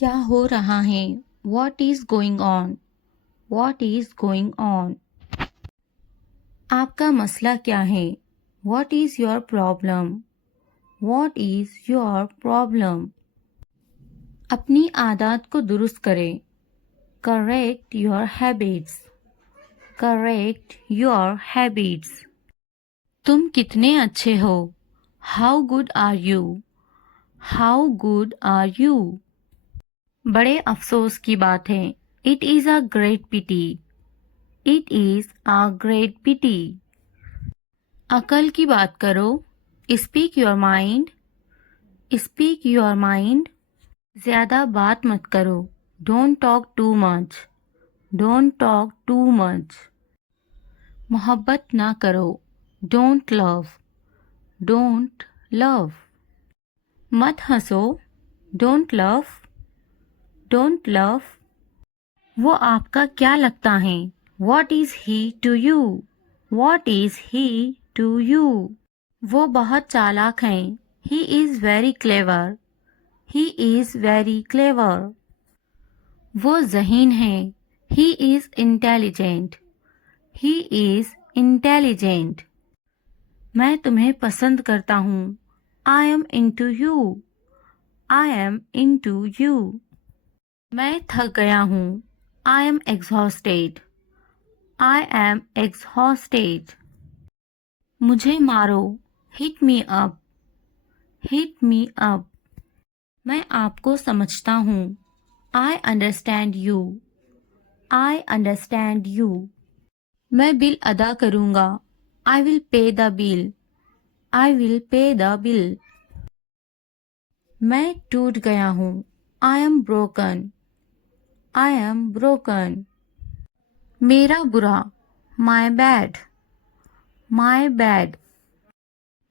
क्या हो रहा है? What is going on? What is going on? आपका मसला क्या है? What is your problem? What is your problem? अपनी आदत को दुरुस्त करें. Correct your habits. Correct your habits. तुम कितने अच्छे हो? How good are you? How good are you? बड़े अफसोस की बात है. It is a great pity. It is a great pity. अकल की बात करो. Speak your mind. Speak your mind. ज़्यादा बात मत करो. Don't talk too much. Don't talk too much. मोहब्बत ना करो. Don't love. Don't love. मत हंसो. Don't laugh. Don't laugh. वो आपका क्या लगता है? What is he to you? What is he to you? वो बहुत चालाक हैं. He is very clever. He is very clever. वो ज़हीन है. He is intelligent. He is intelligent. मैं तुम्हें पसंद करता हूँ. I am into you. I am into you. मैं थक गया हूँ. I am exhausted. I am exhausted. मुझे मारो. Hit me up. Hit me up. मैं आपको समझता हूँ. I understand you. I understand you. मैं बिल अदा करूँगा. I will pay the bill. I will pay the bill. मैं टूट गया हूँ. I am broken. I am broken. मेरा बुरा. My bad. My bad.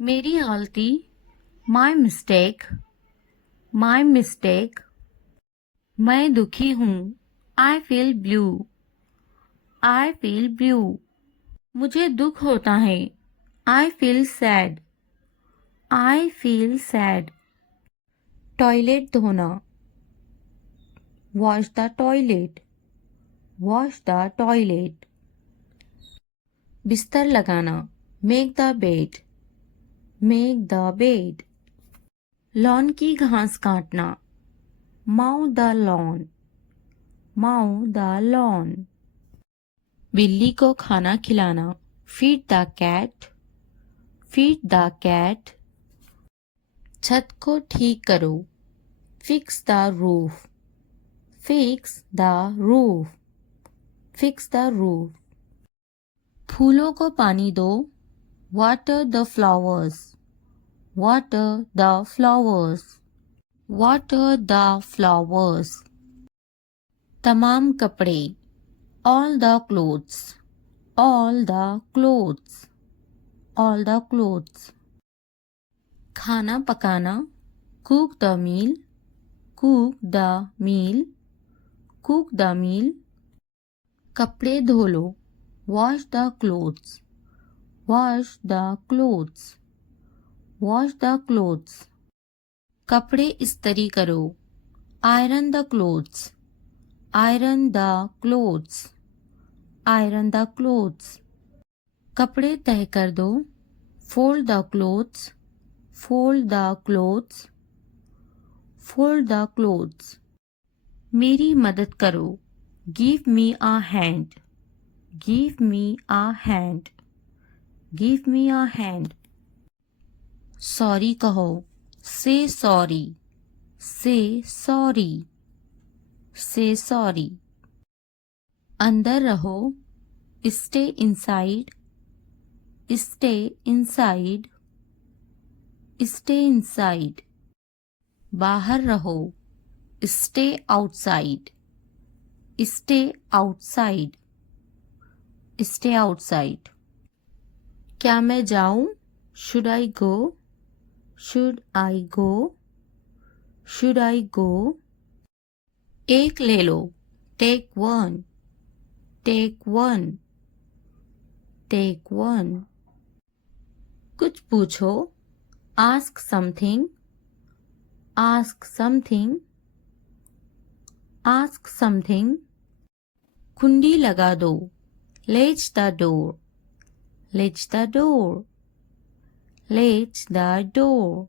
मेरी गलती. My mistake. My mistake. मैं दुखी हूँ. I feel blue. I feel blue. मुझे दुख होता है. I feel sad. I feel sad. Toilet धोना. Wash the toilet. Wash the toilet. बिस्तर लगाना. Make the bed. Make the bed. Lawn की घास काटना. Mow the lawn. Mow the lawn. बिल्ली को खाना खिलाना. Feed the cat. Feed the cat. छत को ठीक करो. Fix the roof. Fix the roof. Fix the roof. फूलों को पानी दो. Water the flowers. Water the flowers. Water the flowers. तमाम कपड़े. All the clothes. All the clothes. All the clothes. खाना पकाना. Cook the meal. Cook the meal. Cook the meal. कपड़े धो लो. Wash the clothes. Wash the clothes. Wash the clothes. कपड़े इस्त्री करो. Iron the clothes. Iron the clothes. Iron the clothes. कपड़े तह कर दो. Fold the clothes. Fold the clothes. Fold the clothes. मेरी मदद करो. Give me a hand. Give me a hand. Give me a hand. Sorry कहो. Say sorry. Say sorry. Say sorry. अंदर रहो. Stay inside. Stay inside. Stay inside. बाहर रहो. Stay outside. Stay outside. Stay outside. क्या मैं जाऊं? Should I go? Should I go? Should I go? एक ले लो. Take one. Take one. Take one. कुछ पूछो. Ask something. Ask something. Ask something, कुंडी लगा दो, latch the door, latch the door, latch the door.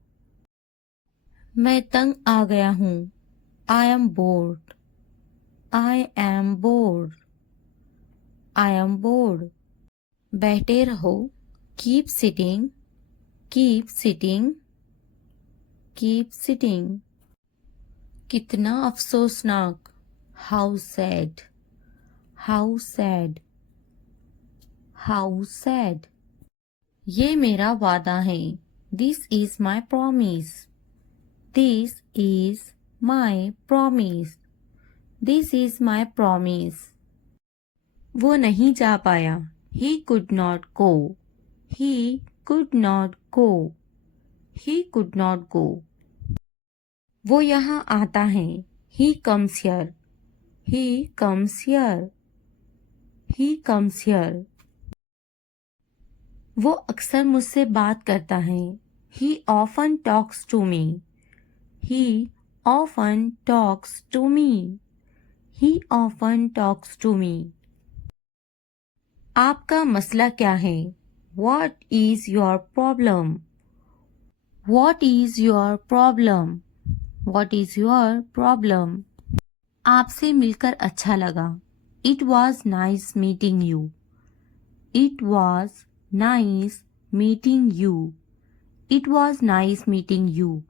मैं तंग आ गया हूँ, I am bored, I am bored, I am bored. बैठे रहो, keep sitting, keep sitting, keep sitting. कितना अफसोसनाक, how sad, how sad, how sad. ये मेरा वादा है, this is my promise, this is my promise, this is my promise. वो नहीं जा पाया, he could not go, he could not go, he could not go. वो यहाँ आता है, he comes here, he comes here, he comes here. वो अक्सर मुझसे बात करता है, he often talks to me, he often talks to me, he often talks to me. आपका मसला क्या है, what is your problem, what is your problem, what is your problem. आपसे मिलकर अच्छा लगा, it was nice meeting you, it was nice meeting you, it was nice meeting you.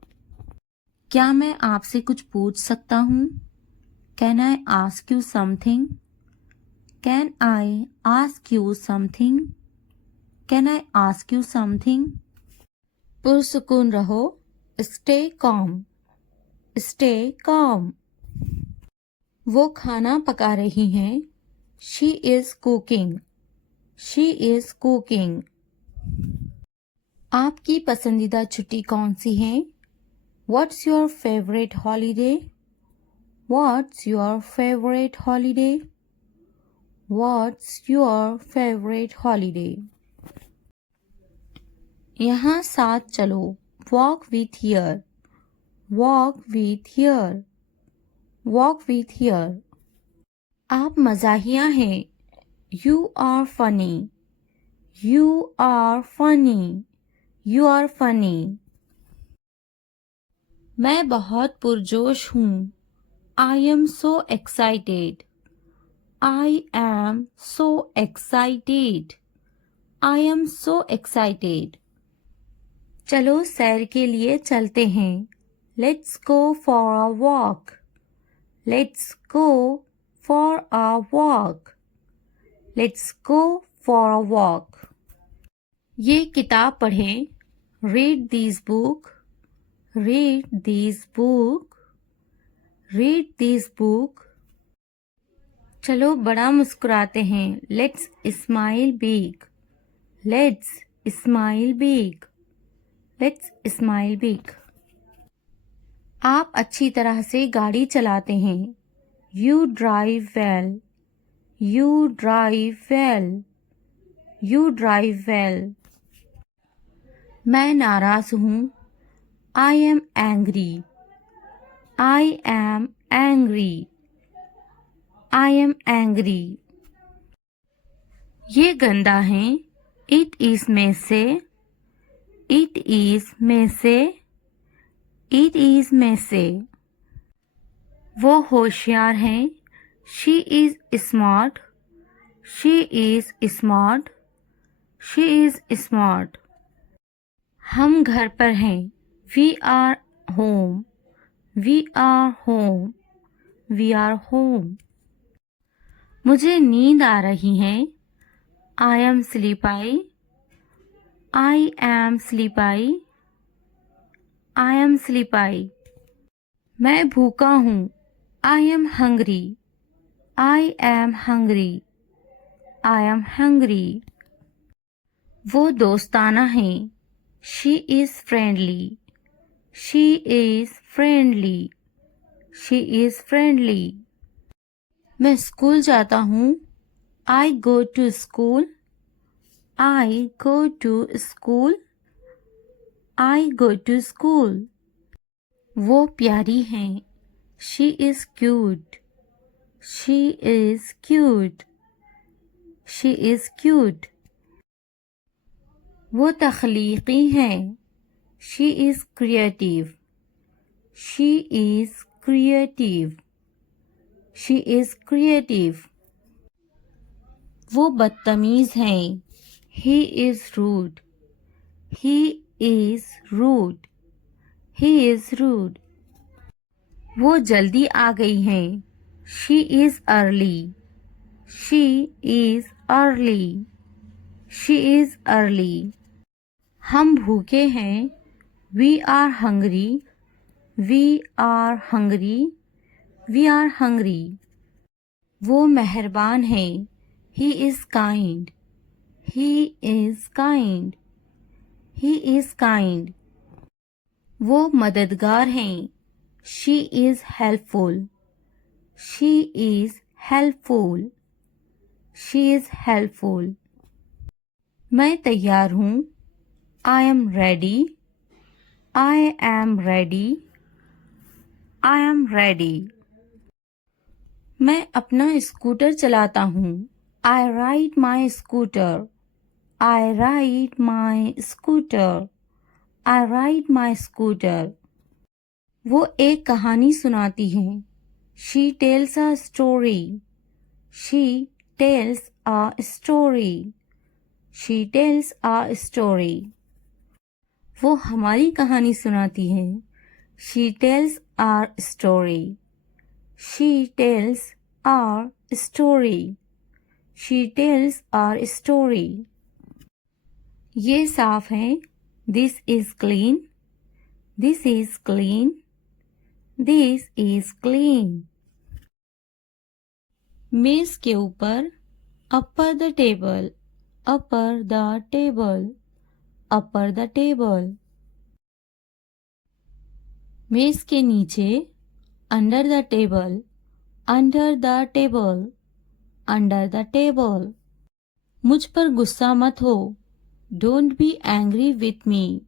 क्या मैं आपसे कुछ पूछ सकता हूँ, can I ask you something, can I ask you something, can I ask you something. पुरसुकून रहो, स्टे कॉम, स्टे कॉम। वो खाना पका रही हैं, she is cooking, she is cooking. आपकी पसंदीदा छुट्टी कौन सी है, what's your favourite holiday, what's your favourite holiday, what's your favourite holiday. यहाँ साथ चलो, walk with here, walk with here, walk with here. आप मज़ाहिया हैं, you are funny, you are funny, you are funny. मैं बहुत पुरजोश हूँ, I am so excited, I am so excited, I am so excited. चलो सैर के लिए चलते हैं, let's go for a walk, let's go for a walk, let's go for a walk. ये किताब पढ़ें, read this book, read this book, read this book. चलो बड़ा मुस्कुराते हैं, let's smile big, let's smile big, let's smile big. आप अच्छी तरह से गाड़ी चलाते हैं, you drive well, you drive well, you drive well. मैं नाराज हूँ, I am angry, I am angry, I am angry. ये गंदा है, इट इज में से, इट इज में से, इट इज में से। वो होशियार हैं, she is smart, she is smart, she is smart. हम घर पर हैं, we are home, we are home, we are home. मुझे नींद आ रही है, I am sleepy, I am sleepy, I am sleepy. मैं भूखा हूँ, I am hungry, I am hungry, I am hungry. वो दोस्ताना है, she is friendly, she is friendly, she is friendly. मैं स्कूल जाता हूँ, I go to school, I go to school, I go to school. वो प्यारी हैं, she is cute, She is cute. She is cute. वो तख्लीकी हैं. She is creative. She is creative. She is creative. वो बदतमीज हैं. He is rude. He is rude. He is rude. वो जल्दी आ गई हैं. She is early. She is early. She is early. हम भूखे हैं. We are hungry. We are hungry. We are hungry. वो मेहरबान हैं. He is kind. He is kind. He is kind. वो मददगार हैं. She is helpful. She is helpful. She is helpful. मैं तैयार हूँ. I am ready. I am ready. I am ready. मैं अपना स्कूटर चलाता हूँ. I ride my scooter. I ride my scooter. I ride my scooter. वो एक कहानी सुनाती हैं. She tells a story. She tells a story. She tells a story. वो हमारी कहानी सुनाती हैं. She tells our story. She tells our story. She tells our story. ये साफ है. This is clean. This is clean. This is clean. मेज के ऊपर. Upper the table. Upper the table. Upper the table. मेज के नीचे. Under the table. Under the table. Under the table. मुझ पर गुस्सा मत हो. Don't be angry with me.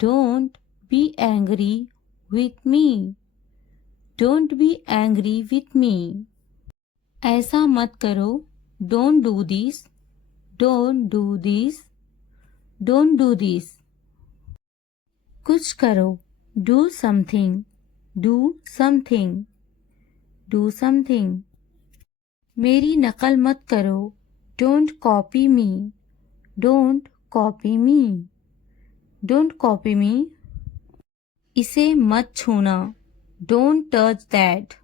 Don't be angry with me. Don't be angry with me. ऐसा मत करो. Don't do this. Don't do this. Don't do this. कुछ करो. Do something. Do something. Do something. मेरी नकल मत करो. Don't copy me. Don't copy me. Don't copy me. इसे मत छूना. Don't touch that.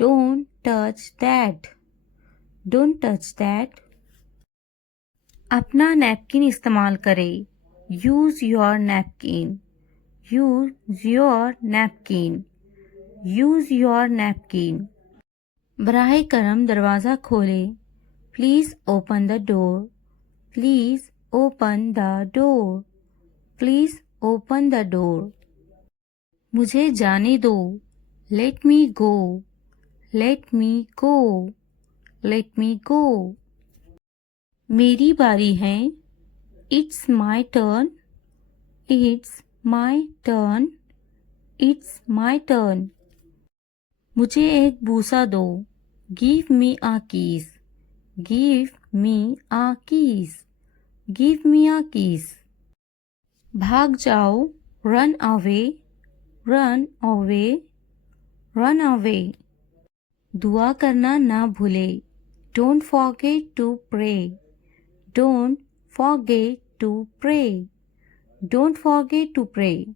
Don't touch that. Don't touch that. अपना नैपकिन इस्तेमाल करें. Use your napkin. Use your napkin. Use your napkin. बराहे करम दरवाज़ा खोलें. Please open the door. Please open the door. Please open the door. मुझे जाने दो. Let me go. Let me go. Let me go. मेरी बारी है. It's my turn. It's my turn. It's my turn. मुझे एक बूसा दो. Give me a kiss. Give me a kiss. Give me a kiss. भाग जाओ. Run away. Run away. Run away. दुआ करना ना भूले. Don't forget to pray. Don't forget to pray. Don't forget to pray.